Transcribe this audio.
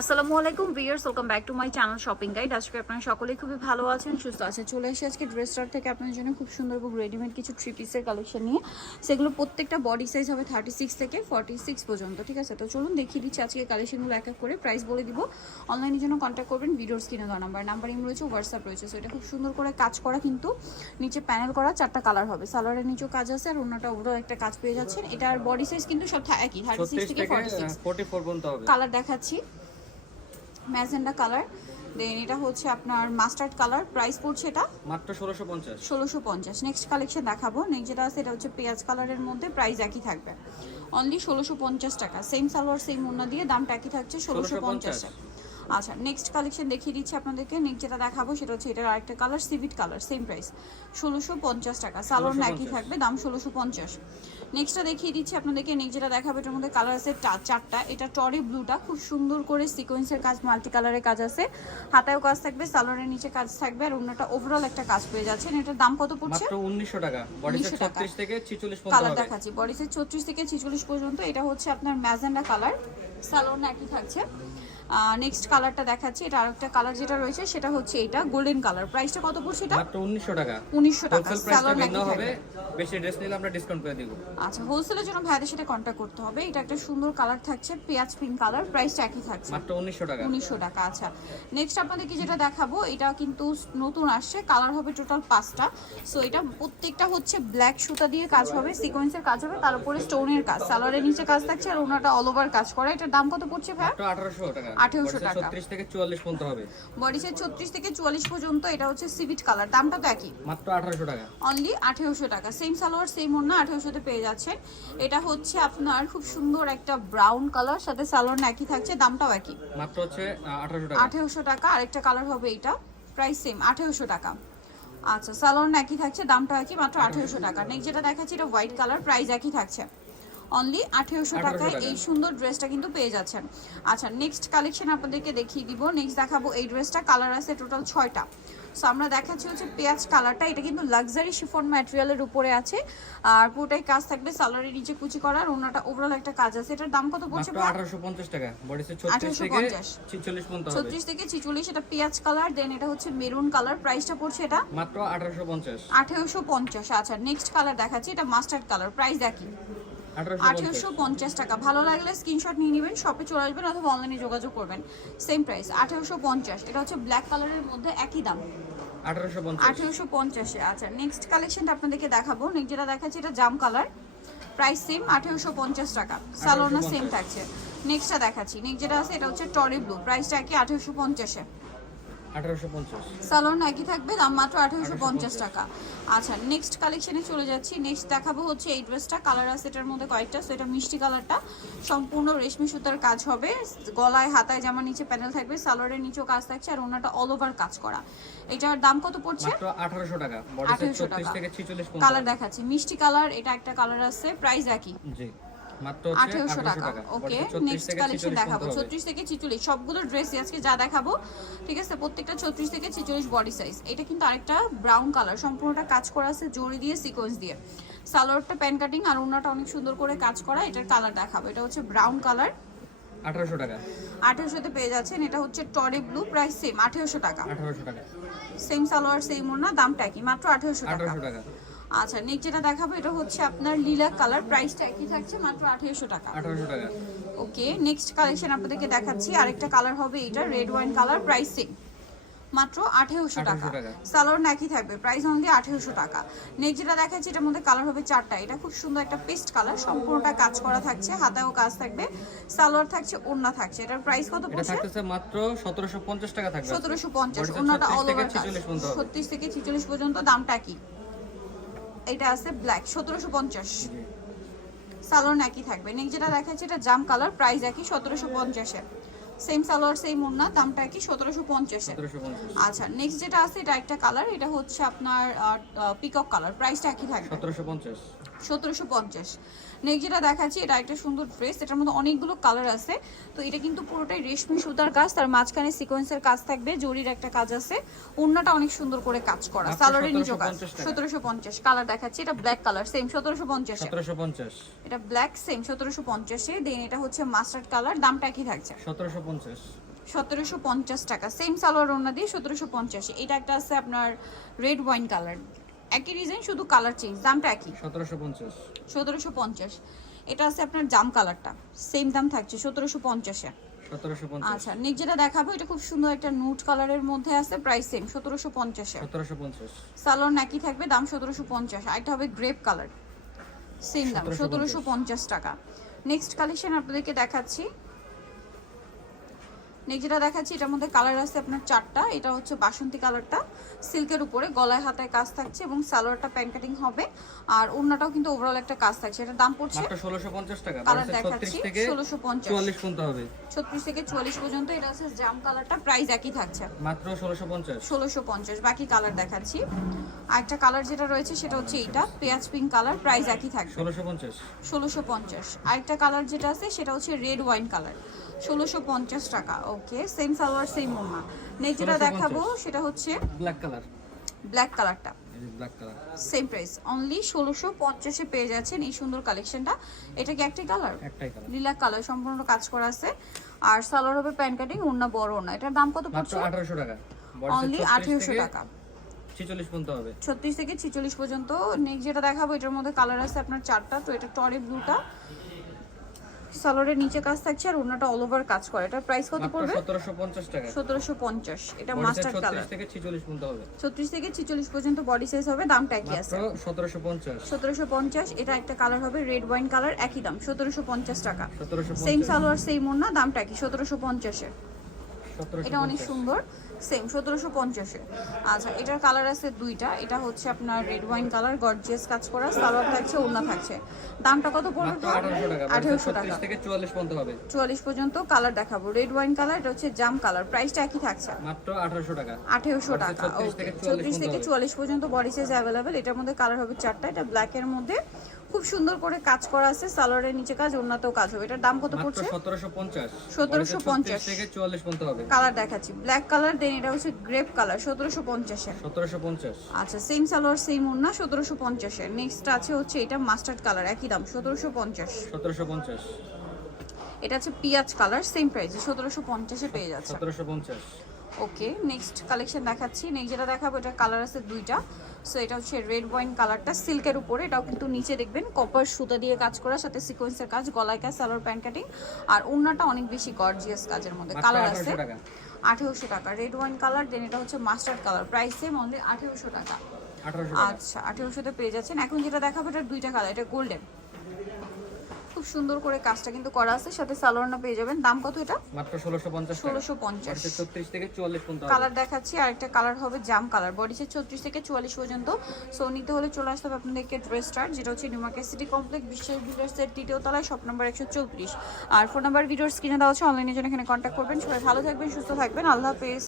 আসসালামু আলাইকুম viewers welcome back to my channel shopping guide আজকে আপনারা সকলেই খুবই ভালো আছেন সুস্থ আছেন। চলে এসে আজকে ড্রেস স্টার থেকে আপনাদের জন্য খুব সুন্দর এবং রেডিমেড কিছু থ্রি পিসের কালেকশন নিয়ে। সেগুলো প্রত্যেকটা বডি সাইজ হবে থার্টি সিক্স থেকে ফর্টি সিক্স পর্যন্ত ঠিক আছে? তো চলুন দেখিয়ে দিচ্ছি আজকে কালেকশনগুলো এক এক করে। প্রাইস বলে দিব। অনলাইনের জন্য কন্ট্যাক্ট করবেন ভিডিওর স্ক্রিনে দেওয়া নাম্বার নাম্বার ইম রয়েছে হোয়াটসঅ্যাপ রয়েছে। সো এটা খুব সুন্দর করে কাজ করা কিন্তু নিচে প্যানেল করা চারটা কালার হবে। সালোয়ারের নিচেও কাজ আছে আর অন্যটা ওভারঅল একটা কাজ পেয়ে যাচ্ছেন। এটার বডি সাইজ কিন্তু সব একই থার্টি সিক্স থেকে ফর্টি সিক্স কালার দেখাচ্ছি। Magenta colour. দেন এটা হচ্ছে আপনার মাস্টার্ড কালার। প্রাইস পড়ছে এটা মাত্র ষোলোশো পঞ্চাশ। ষোলোশো পঞ্চাশ। নেক্সট কালেকশন দেখাবো। নেক্সট যেটা আছে এটা হচ্ছে পেঁয়াজ কালারের মধ্যে। প্রাইস একই থাকবে। অনলি ষোলোশো পঞ্চাশ টাকা। সেম সালোয়ার সেম ওনা দিয়ে দামটা একই থাকছে ষোলোশো পঞ্চাশ। 1650 আচ্ছা নেক্সট কালেকশন দেখিয়ে দিচ্ছি আপনাদেরকে। নেক্সট যেটা দেখাবো সেটা হচ্ছে এটার আরেকটা কালার সিভিট কালার সেম প্রাইস ষোলোশো পঞ্চাশ টাকা। সালোয়ার একই থাকবে দাম ষোলোশো পঞ্চাশ। নেক্সটটা দেখিয়ে দিচ্ছি আপনাদেরকে নেক্সট যেটা দেখাবো এটার মধ্যে কালার আছে চারটা। এটা টরি ব্লুটা খুব সুন্দর করে সিকোয়েন্সের কাজ মাল্টি কালারের কাজ আছে। হাতায়ও কাজ থাকবে সালোয়ারের নিচে কাজ থাকবে আর অন্যটা ওভারঅল একটা কাজ পেয়ে যাচ্ছেন। এটার দাম কত পড়ছে? মাত্র উনিশশো টাকা। বডি 1900 টাকা। থেকে ছিচল্লিশ পর্যন্ত কালার দেখাচ্ছি। বডি সাইজ ছত্রিশ থেকে ছিচল্লিশ পর্যন্ত এটা হচ্ছে আপনার ম্যাজেন্ডা কালার সালোন একই থাকছে। নেক্সট কালারটা দেখাচ্ছি। এটা আরেকটা কালার যেটা রয়েছে সেটা হচ্ছে এটা গোল্ডেন কালার প্রাইসটা কত পড়ছে এটা? মাত্র উনিশশো টাকা। উনিশশো টাকা। হোলসেল প্রাইসটা সালোন ভিন্ন হবে। বেশি ড্রেস নিলে আমরা ডিসকাউন্ট করে দিব। আচ্ছা হোলসেলের জন্য ভাইদের সাথে কন্ট্যাক্ট করতে হবে। এটা একটা সুন্দর কালার থাকছে পেঁয়াজ পিঙ্ক কালার প্রাইসটা একই থাকছে। মাত্র উনিশশো টাকা। উনিশশো টাকা আচ্ছা। নেক্সট আপনাদেরকে যেটা দেখাবো এটা কিন্তু নতুন আসছে। কালার হবে টোটাল পাঁচটা। সো এটা প্রত্যেকটা হচ্ছে ব্ল্যাক সুতা দিয়ে কাজ হবে সিকোয়েন্সের কাজ হবে তার উপরে স্টোনের কাজ। সালোয়ারের নিচে কাজ থাকছে আর ওনাটা অল ওভার কাজ করা। এটার দাম কত পড়ছে ভাই মাত্র আঠারোশো টাকা। 1800 টাকা। থেকে চুয়াল্লিশ পর্যন্ত হবে। বডি সাইজ ছত্রিশ থেকে চুয়াল্লিশ পর্যন্ত এটা হচ্ছে সিভিট কালার। দামটা তো একই। মাত্র আঠারোশো টাকা। অনলি আঠেরোশো টাকা। সেম সালোয়ার সেম ওড়না আঠেরোশোতে পেয়ে যাচ্ছেন। এটা হচ্ছে আপনার খুব সুন্দর একটা ব্রাউন কালার সাথে সালোয়ার একই থাকছে দামটাও একই। মাত্র হচ্ছে আঠারোশো টাকা। আঠেরোশো টাকা। আরেকটা কালার হবে এটা। প্রাইস সেম আঠেরোশো টাকা। আচ্ছা সালোয়ার একই থাকছে দামটা একই মাত্র আঠেরোশো টাকা। নেক্সট যেটা দেখাচ্ছি এটা হোয়াইট কালার প্রাইস একই থাকছে। অনলি আঠেরোশো টাকায় এই সুন্দর ড্রেসটা কিন্তু পেয়ে যাচ্ছেন। আচ্ছা নেক্সট কালেকশন আপনাদেরকে দেখিয়ে দিব। নেক্সট দেখাবো এই ড্রেসটা কালার আছে টোটাল ছয়টা। সো আমরা দেখাচ্ছি হচ্ছে পেঁয়াজ কালারটা এটা কিন্তু লাক্সারি শিফন ম্যাটেরিয়ালের উপরে আছে। আর পুরোটাই কাজ থাকবে সালোয়ারের নিচে কুচি করার। ওনাটা ওভারঅল একটা কাজ আছে। এটার দাম কত পড়ছে মাত্র আঠারোশো পঞ্চাশ টাকা। বডি ছত্রিশ থেকে 1850 ছিচল্লিশ পর্যন্ত হবে। ছত্রিশ থেকে ছিচল্লিশ এটা পেঁয়াজ কালার দেন এটা হচ্ছে মেরুন কালার প্রাইসটা পড়ছে এটা? মাত্র আঠারোশো পঞ্চাশ। আঠেরোশো পঞ্চাশ। আচ্ছা নেক্সট কালার দেখাচ্ছি। এটা মাস্টার্ড কালার প্রাইস একই। আঠারোশো পঞ্চাশ টাকা। ভালো লাগলে স্ক্রিনশট নিয়ে নেবেন শপে চলে আসবেন অথবা অনলাইনে যোগাযোগ করবেন। সেম প্রাইস আঠেরোশো পঞ্চাশ। এটা হচ্ছে ব্ল্যাক কালারের মধ্যে একই দাম। আঠারোশো পঞ্চাশে। আচ্ছা নেক্সট কালেকশনটা আপনাদেরকে দেখাবো। নেক্সট যেটা দেখাচ্ছি এটা জাম কালার প্রাইস সেম আঠেরোশো পঞ্চাশ টাকা। সালোনা সেম থাকছে। নেক্সটটা দেখাচ্ছি। নেক্সট যেটা আছে এটা হচ্ছে টরি ব্লু প্রাইসটা একই আঠারোশো পঞ্চাশ সালোয়ার একই থাকবে দাম মাত্র আঠেরোশো পঞ্চাশ টাকা। আচ্ছা নেক্সট কালেকশনে চলে যাচ্ছি। নেক্সট দেখাবো হচ্ছে এই ড্রেসটা কালার আছে এটার মধ্যে কয়েকটা সো এটা মিষ্টি কালারটা সম্পূর্ণ রেশমি সুতার কাজ হবে গলায় হাতায় জামার নিচে প্যানেল থাকবে সালোয়ারের নিচেও কাজ থাকছে আর ওনাটা অল ওভার কাজ করা। এটার দাম কত পড়ছে? আঠারোশো টাকা। বডি 1800 ছত্রিশ টাকা। থেকে ছিচল্লিশ পর্যন্ত। কালার দেখাচ্ছি। মিষ্টি কালার এটা একটা কালার আছে প্রাইস একই। জি। আঠেরোশো 1800 টাকা। ওকে নেক্সট কালেকশন দেখাবো। ছত্রিশ থেকে ছিচল্লিশ সবগুলো ড্রেস আজকে যা দেখাবো ঠিক আছে প্রত্যেকটা ছত্রিশ থেকে ছিচল্লিশ বডি সাইজ এটা কিন্তু আরেকটা ব্রাউন কালার সম্পূর্ণটা কাজ করা আছে জড়ি দিয়ে সিকোয়েন্স দিয়ে। সালোয়ারটা প্যান কাটিং আর ওনাটা অনেক সুন্দর করে কাজ করা এটার কালার দেখাবো। এটা হচ্ছে ব্রাউন কালার আঠারোশো টাকা। আঠেরোশোতে পেয়ে যাচ্ছেন এটা হচ্ছে টরি ব্লু প্রাইস সেম আঠেরোশো টাকা। আঠারোশো টাকা। সেম সালোয়ার সেম ওনা দামটা কি মাত্র আঠারোশো টাকা। আচ্ছা নেক্সট যেটা দেখাবো এটা হচ্ছে আপনার লিলা কালার। প্রাইসটা একই থাকছে মাত্র আঠেরোশো টাকা। আঠারোশো টাকা। ওকে নেক্সট কালেকশন আপনাদেরকে দেখাচ্ছি। আরেকটা কালার হবে এটা red wine colour price same মাত্র আঠেরোশো টাকা। 1800 টাকা। সালোয়ার একই থাকবে প্রাইস অনলি আঠেরোশো টাকা। নেক্সট যেটা দেখাচ্ছি এটার মধ্যে কালার হবে চারটা। এটা খুব সুন্দর একটা পেস্ট কালার সম্পূর্ণটা কাজ করা থাকছে হাতায়ও কাজ থাকবে। সালোয়ার থাকছে ওড়না থাকছে। এটার প্রাইস কত এটা পড়ছে? থাকতেছে মাত্র সতেরোশো পঞ্চাশ টাকা থাকবে। সতেরোশো পঞ্চাশ বডিতে ওনাটা 36 থেকে ওভার 46 পর্যন্ত হবে। ছত্রিশ থেকে ছিচল্লিশ পর্যন্ত দামটা কি এটা আছে ব্ল্যাক সতেরোশো পঞ্চাশ। সালোয়ার একই থাকবে। নেক্সট যেটা দেখাচ্ছে এটা জাম কালার প্রাইস একই সতেরোশো পঞ্চাশে। সেম সালোয়ার সেই মুন্না দামটা একই সতেরোশো পঞ্চাশে। আচ্ছা নেক্সট যেটা আছে এটা একটা কালার এটা হচ্ছে আপনার পিকক কালার প্রাইসটা একই থাকবে। সতেরোশো পঞ্চাশ। সতেরোশো পঞ্চাশ। নেক্সট যেটা দেখাচ্ছি এটা একটা সুন্দর ড্রেস এটার মধ্যে অনেকগুলো কালার আছে। তো এটা কিন্তু পুরোটাই রেশমি সুতার কাজ তার মাঝখানে সিকোয়েন্সের কাজ থাকবে জরির একটা কাজ আছে। ওড়নাটা অনেক সুন্দর করে কাজ করা সালোয়ারের নিচেও কাজ। সতেরোশো পঞ্চাশ কালার দেখাচ্ছি এটা ব্ল্যাক কালার সেম সতেরোশো পঞ্চাশ এটা ব্ল্যাক সেম সতেরোশো পঞ্চাশে দেন এটা হচ্ছে মাস্টার্ড কালার দামটা কি থাকছে। সতেরোশো পঞ্চাশ। সতেরোশো পঞ্চাশ টাকা সেম সালোয়ার ওড়না দিয়ে সতেরোশো পঞ্চাশে এটা একটা আছে আপনার রেড ওয়াইন কালার একই ডিজাইন শুধু কালার চেঞ্জ দামটা একই। সতেরোশো পঞ্চাশ। সতেরোশো পঞ্চাশ। এটা আছে আপনার জাম কালারটা সেম দাম থাকছে সতেরোশো পঞ্চাশে। আচ্ছা নেক্সট যেটা দেখাবো এটা খুব সুন্দর একটা নুট কালারের মধ্যে আছে প্রাইস সেম সতেরোশো পঞ্চাশে সতেরোশো পঞ্চাশ। সালোয়ার নাকি থাকবে দাম সতেরোশো পঞ্চাশ আরেকটা হবে গ্রেপ কালার সেম দাম 1750 সতেরোশো পঞ্চাশ টাকা। নেক্সট কালেকশন আপনাদেরকে দেখাচ্ছি নেক্সট যেটা দেখাচ্ছি এটার মধ্যে কালার আছে আপনার চারটা। এটা হচ্ছে বাসন্তী কালারটা সিল্কের উপরে গলায় হাতায় কাজ থাকছে এবং সালোয়ারটা প্যান কাটিং হবে। আর ওড়নাটাও কিন্তু ওভারঅল একটা কাজ থাকছে। এটার দাম পড়ছে ষোলোশো পঞ্চাশ টাকা। কালার দেখাচ্ছি ষোলোশো পঞ্চাশ। পর্যন্ত হবে। ছত্রিশ থেকে চুয়াল্লিশ পর্যন্ত এটা হচ্ছে জাম কালারটা প্রাইস একই থাকছে। মাত্র ষোলোশো পঞ্চাশ। ষোলোশো পঞ্চাশ বাকি কালার দেখাচ্ছি। আর একটা কালার যেটা রয়েছে সেটা হচ্ছে এইটা পেঁয়াজ পিঙ্ক কালার প্রাইস একই থাকবে। ষোলোশো পঞ্চাশ। ষোলোশো পঞ্চাশ। আরেকটা কালার যেটা আছে সেটা হচ্ছে রেড ওয়াইন কালার ষোলোশো পঞ্চাশ টাকা ওকে সেম সালোয়ার সেম ওনা নেক্সট যেটা দেখাবো সেটা হচ্ছে ব্ল্যাক কালার ব্ল্যাক কালারটা সেম প্রাইস অনলি ষোলোশো পঞ্চাশে পেয়ে যাচ্ছেন এই সুন্দর কালেকশনটা এটা কি একটাই কালার একটাই কালার সম্পূর্ণ কাজ করা আছে। আর সালোয়ার হবে প্যান্ট কাটিং ওড়না বড় ওড়না। এটার দাম কত পড়ছে? আঠারোশো টাকা। অনলি আঠেরোশো টাকা। ছিচল্লিশ পর্যন্ত হবে। ছত্রিশ থেকে ছিচল্লিশ পর্যন্ত। নেক্সট যেটা দেখাবো এটার মধ্যে কালার আছে আপনার চারটা তো এটা টরে ব্লুটা। সালোয়ারের নিচে কাজ থাকছে আর ওড়নাটা অল ওভার কাজ করে। এটার প্রাইস কত পড়বে? সতেরোশো পঞ্চাশ টাকা। সতেরোশো পঞ্চাশ এটা বডিতে মাস্টার্ড কালার ছত্রিশ থেকে ছিচল্লিশ পর্যন্ত হবে। ছত্রিশ থেকে ছিচল্লিশ পর্যন্ত বডি সাইজ হবে দামটা একই আছে। সতেরোশো পঞ্চাশ। সতেরোশো পঞ্চাশ এটা একটা কালার হবে রেড ওয়াইন কালার একই দাম সতেরোশো পঞ্চাশ টাকা। সতেরোশো সেম সালোয়ার সেম ওড়না দামটা সতেরোশো পঞ্চাশের। সতেরোশো এটা অনেক সুন্দর। সেম সতেরোশো পঞ্চাশে। আচ্ছা এটার কালার আছে দুইটা। এটা হচ্ছে আপনার রেড ওয়াইন কালার গর্জিয়াস কাজ করা। সালোয়ার থাকছে ওড়না থাকছে। দামটা কত পড়বে আঠারোশো টাকা থেকে চুয়াল্লিশ পর্যন্ত হবে। চুয়াল্লিশ পর্যন্ত কালার দেখাবো। রেড ওয়াইন কালার এটা হচ্ছে জাম কালার প্রাইসটা একই থাকছে। মাত্র আঠারোশো টাকা। আঠেরোশো টাকা 36 ওকে থেকে 44 ছত্রিশ থেকে চুয়াল্লিশ পর্যন্ত বডি সাইজ অ্যাভেলেবেল এটার মধ্যে কালার হবে চারটা এটা ব্ল্যাকের মধ্যে। খুব সুন্দর করে কাজ করা আছে সালোয়ারের নিচে কাজ অন্যতেও কাজ হবে। এটার দাম কত পড়ছে? সতেরোশো পঞ্চাশ। 1750 থেকে চুয়াল্লিশ পর্যন্ত হবে। কালার দেখাচ্ছি। ব্ল্যাক কালার দেন এটা হচ্ছে গ্রেপ কালার সতেরোশো পঞ্চাশে সতেরোশো পঞ্চাশ। আচ্ছা সেম সালোয়ার সেম ওড়না সতেরোশো পঞ্চাশের। নেক্সট আছে হচ্ছে এটা মাস্টার্ড কালার একই দাম সতেরোশো পঞ্চাশ। সতেরোশো পঞ্চাশ। এটা হচ্ছে পিয়াজ কালার সেম প্রাইসে সতেরোশো পঞ্চাশে পেয়ে যাচ্ছে। সতেরোশো পঞ্চাশ। ওকে নেক্সট কালেকশন দেখাচ্ছি। নেক্সট যেটা দেখাবো এটা কালার আছে দুইটা। সো এটা হচ্ছে রেড ওয়াইন কালারটা সিল্কের উপরে। এটাও কিন্তু নিচে দেখবেন কপার সুতা দিয়ে কাজ করা সাথে সিকোয়েন্সের কাজ গলায় কাজ সালোয়ার প্যান্ট কাটিং আর ওড়নাটা অনেক বেশি গর্জিয়াস কাজের মধ্যে। কালার আছে 1800 টাকা। আঠেরোশো টাকা। রেড ওয়াইন কালার দেন এটা হচ্ছে mustard colour price same only আঠারোশো টাকা। আচ্ছা আঠেরোশোতে পেয়ে যাচ্ছেন। এখন যেটা দেখাবো এটা দুইটা কালার এটা গোল্ডেন খুব সুন্দর করে কাজটা কিন্তু করা আছে। সাথে সালোয়ারটা পেয়ে যাবেন। দাম কত এটা? মাত্র ষোলোশো পঞ্চাশ টাকা। ষোলোশো পঞ্চাশ। বডিতে ছত্রিশ থেকে চুয়াল্লিশ পর্যন্ত কালার দেখাচ্ছি। আর একটা কালার হবে জাম কালার। বডিসে ছত্রিশ থেকে চুয়াল্লিশ পর্যন্ত। সো নিতে হলে চলে আসতে হবে আপনাদেরকে ড্রেস স্টার্ট যেটা হচ্ছে নিউ মার্কেট সিটি কমপ্লেক্স বিশ্বের বিল্ডার্সের তৃতীয় তলায় শপ নাম্বার একশো চৌত্রিশ। আর ফোন নাম্বার ভিডিওর স্ক্রিনে দেওয়া আছে। অনলাইনে জন্য এখানে কন্ট্যাক্ট করবেন। সবাই ভালো থাকবেন সুস্থ থাকবেন। আল্লাহ হাফেজ।